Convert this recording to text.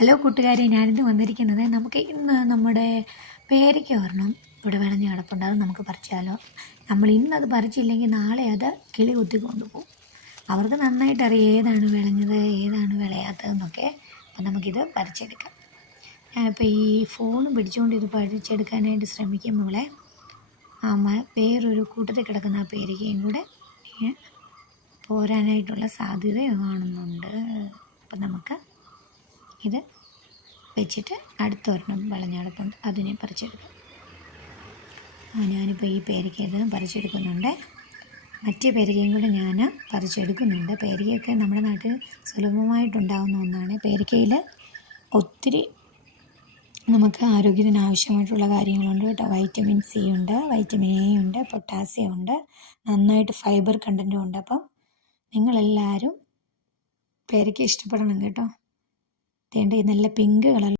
Hello കൂട്ടുകാരെ. ഞാനിന്ന് വന്നിരിക്കുന്നത് നമുക്ക് ഇന്ന് നമ്മുടെ പേരയ്ക്ക ഒരെണ്ണം ഇവിടെ വിളഞ്ഞ് കിടപ്പുണ്ട്. നമുക്ക് പറിച്ചാലോ. നമ്മൾ ഇന്നത് പറിച്ചില്ലെങ്കിൽ നാളെ അത് കിളി കുത്തി കൊണ്ടുപോകും. അവർക്ക് നന്നായിട്ട് അറിയാം ഏതാണ് വിളഞ്ഞത് ഏതാണ് വിളയാത്തതെന്നൊക്കെ. അപ്പം നമുക്കിത് പറിച്ചെടുക്കാം. ഞാനിപ്പോൾ ഈ ഫോൺ പിടിച്ചുകൊണ്ട് ഇത് പറിച്ചെടുക്കാനായിട്ട് ശ്രമിക്കുമ്പോളെ ആ വേറൊരു കൂട്ടത്തിൽ കിടക്കുന്ന ആ പേരയ്ക്കയും കൂടെ പോരാനായിട്ടുള്ള സാധ്യത കാണുന്നുണ്ട്. ഇത് വെച്ചിട്ട് അടുത്ത ഒരെണ്ണം വളഞ്ഞടപ്പുണ്ട് അതിനെ പറിച്ചെടുക്കും. ഞാനിപ്പോൾ ഈ പേരയ്ക്ക ഇത് പറിച്ചെടുക്കുന്നുണ്ട്. മറ്റ് പേരയ്ക്കയും കൂടെ ഞാൻ പറിച്ചെടുക്കുന്നുണ്ട്. പേരയ്ക്കയൊക്കെ നമ്മുടെ നാട്ടിൽ സുലഭമായിട്ടുണ്ടാകുന്ന ഒന്നാണ്. പേരയ്ക്കയിൽ ഒത്തിരി നമുക്ക് ആരോഗ്യത്തിന് ആവശ്യമായിട്ടുള്ള കാര്യങ്ങളുണ്ട് കേട്ടോ. വൈറ്റമിൻ സി ഉണ്ട് വൈറ്റമിൻ എ ഉണ്ട് പൊട്ടാസ്യം ഉണ്ട് നന്നായിട്ട് ഫൈബർ കണ്ടന്റും ഉണ്ട്. അപ്പം നിങ്ങളെല്ലാവരും പേരയ്ക്ക ഇഷ്ടപ്പെടണം കേട്ടോ. തേണ്ട? ഈ നല്ല പിങ്ക് കളർ